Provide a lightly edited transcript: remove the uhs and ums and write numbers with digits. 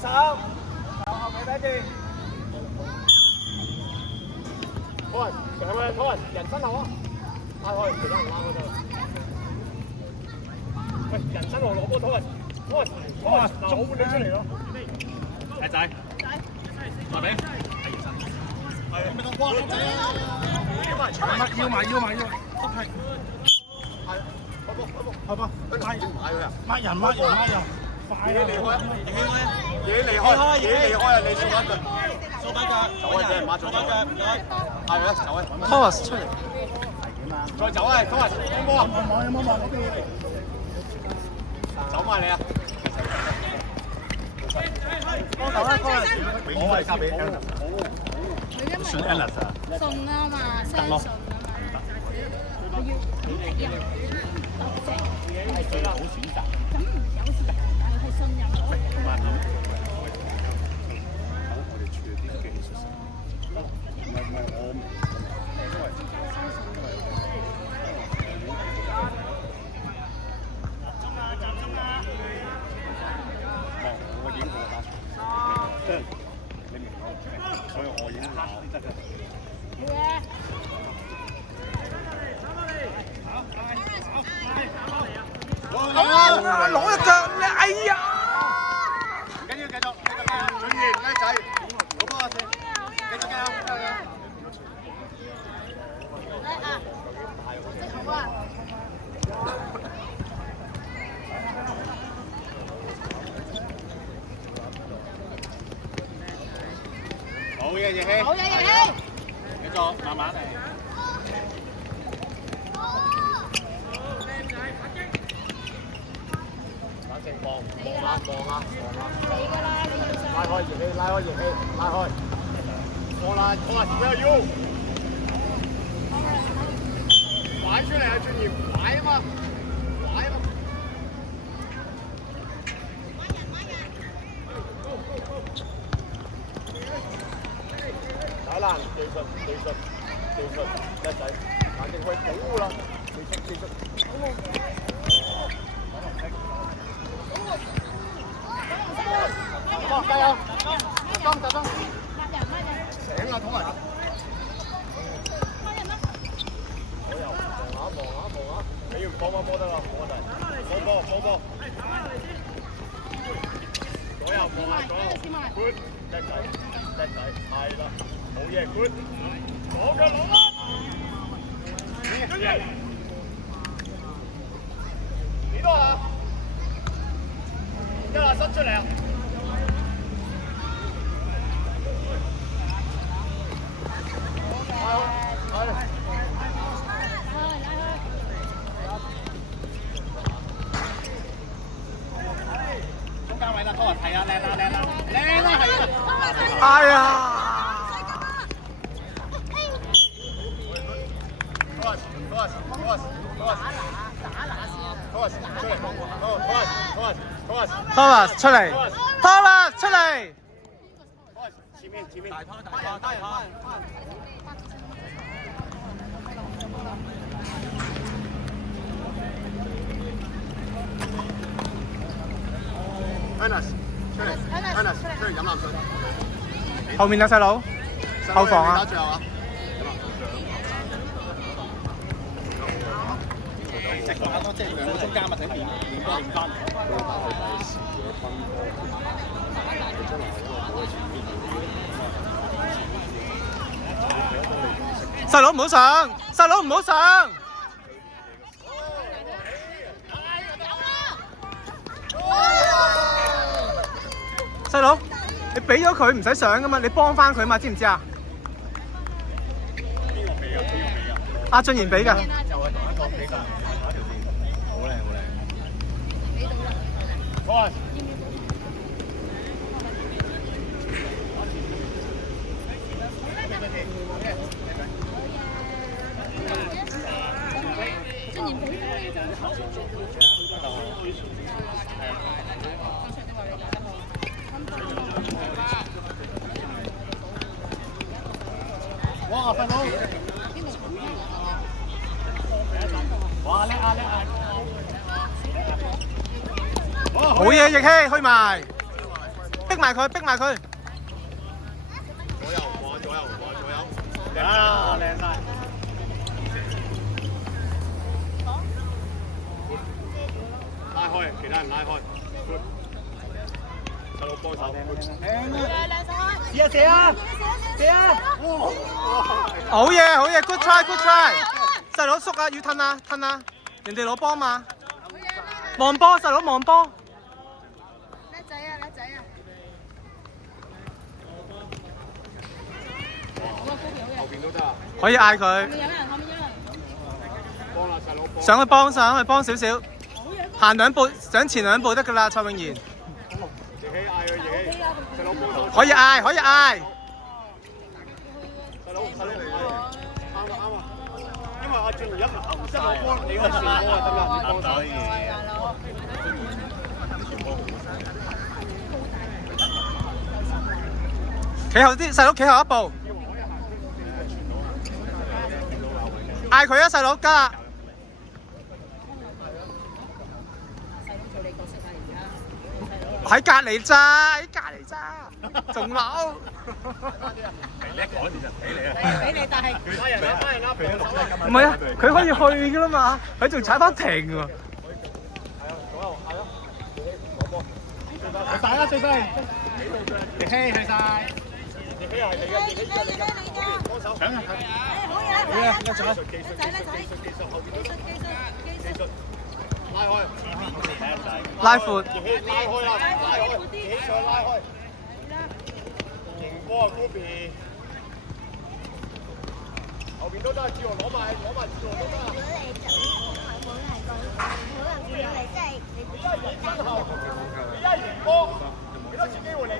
手，後尾睇住。拖人，上去拖人，人身後啊！拉開，其他人拉開得啦。喂，人身後攞波拖人，拖人，嗱我換你出嚟咯。仔仔，來俾，係咪得波仔啊？要埋，係。開波，跟住買佢啊！抹人，快啊！嘢離開啊！你掃把腳，走啊！俾人抹咗腳，唔該。係啊，走啊 Thomas 出嚟，再走啊 ！Thomas， 有冇啊？走埋你啊！幫手啦 ，Thomas， 我係交俾 Ella， 算 Ella 啊？送啊嘛，相信啊嘛，係啦，好選擇。咁唔有時但係信任我。我哋處理啲技術性。唔係我，我已經過打，即係你明我，所以我已經鬧得㗎。攞一腳，哎呀！唔緊要，繼續，俊賢叻仔，好波啊先，繼續好嘢，葉希，繼續慢慢嚟。望下，你㗎啦，你要上。拉開熱氣，拉開。過啦，不要喐。擺出嚟啊，俊賢，擺啊嘛。打爛，技術，叻仔，眼睛可以保護啦，技術。加油！集中！醒啊，土人！我又望下，你要放波得啦，冇問題。冇波。左右望下，good， 叻仔，係啦，好嘢 ，good， 攞腳攞啦！幾多啊？一下伸出嚟啊！中間位啦，拖人係啊，靚啦，係啊！哎呀！Thomas 出嚟 ，Thomas 出嚟。前面，大湯。Anas 出嚟飲啖水。後面啊，細佬，後防啊。最後啊！食飯咯，即係兩個中間咪睇練翻。細佬唔好上，細佬，你俾咗佢唔使上噶嘛，你幫翻佢嘛，知唔知啊？邊個俾㗎？阿俊賢俾㗎。就係同一個俾㗎，一條線，好靚。喂！俊賢俾咗你就。哇！快佬！哇！叻啊！好嘢，奕希去埋。逼埋佢，逼埋佢。左右望左右望左右。啊，靚晒。拉開，其他人拉開。細佬幫手。試下射啊！射啊！好嘢，好嘢 ，good try，good try。細佬縮啊，要褪啊，褪啊，人哋攞波嘛。望波，細佬望波。叻仔啊，叻仔啊！後邊都得啊。可以嗌佢。後面有人，後面有人。幫啦，細佬幫。上去幫，上去幫少少。行兩步，上前兩步得㗎啦，蔡永賢。奕希嗌佢，奕希，細佬幫手。可以嗌，可以嗌。細佬啱啊啱啊，因為阿俊一細佬幫你個傳波啊，得啦，你幫手。企後啲，細佬企後一步。嗌佢啊，細佬加啦。喺隔離咋，喺隔離咋，仲扭。叻講其實俾你啊！俾你，但係拉人啦，拉人啦，俾你落啦。唔係啊，佢可以去㗎啦嘛，佢仲踩翻停喎。係啊，左右係咯，攞波，去晒啦，最犀利。奕希去晒，奕希係你嘅，奕希係你嘅，幫手搶啊！好嘢，好嘢，技術叻仔，後邊都技術，拉開，拉闊。奕希拉開啦，拉開，奕希上拉開，迎波啊 ，Kobe， 後邊都得，志豪攞埋志豪都得。你一迎身後，你一迎波，幾多次機會你？